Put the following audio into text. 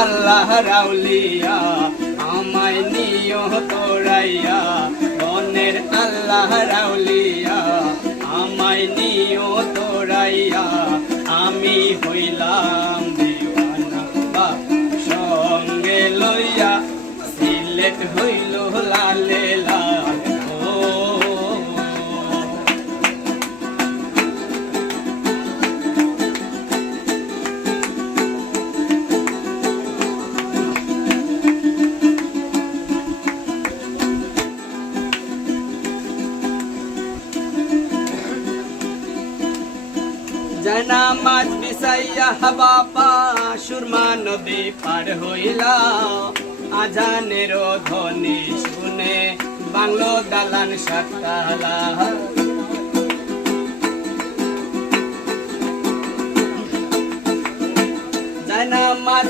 আল্লাহ রাউলিয়া আমায় নিও তোরাইয়া বনের আল্লাহ রাউলিয়া আমায় নিও তোরাইয়া আমি হইলাম দিওয়ানা বা সঙ্গে লইয়া সিলেট হইল লালে লাল জানামাজ বিছাইয়া বাবা সুরমা নদী পার হইলা আজানের ধ্বনি শুনে বাংলো দালান সাততালা জানামাজ